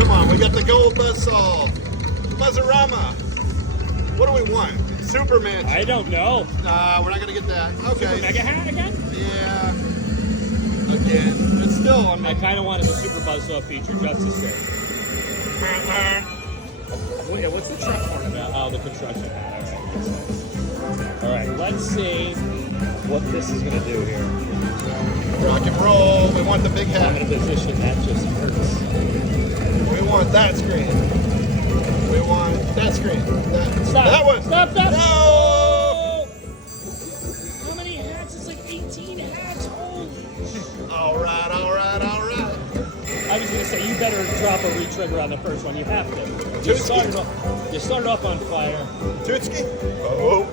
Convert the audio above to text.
Come on, we got the gold Buzzsaw. Buzzarama. What do we want? Superman. I don't know. Nah, we're not gonna get that. Okay. Super Mega Hat again? Yeah. Again. It's still, I I mean. kind of wanted the Super Buzzsaw feature just to say. Wait, what's the truck part about? Oh, the construction hat. All right, let's see what this is going to do here. Rock and roll. We want the big I'm in a hat. position that just hurts. We want that screen. We want that screen. Stop. That one. Stop. No! How many hats? It's like 18 hats. Holy shit. All right. I was going to say, you better drop a re-trigger on the first one. You have to. You started off on fire. Tootski. Oh.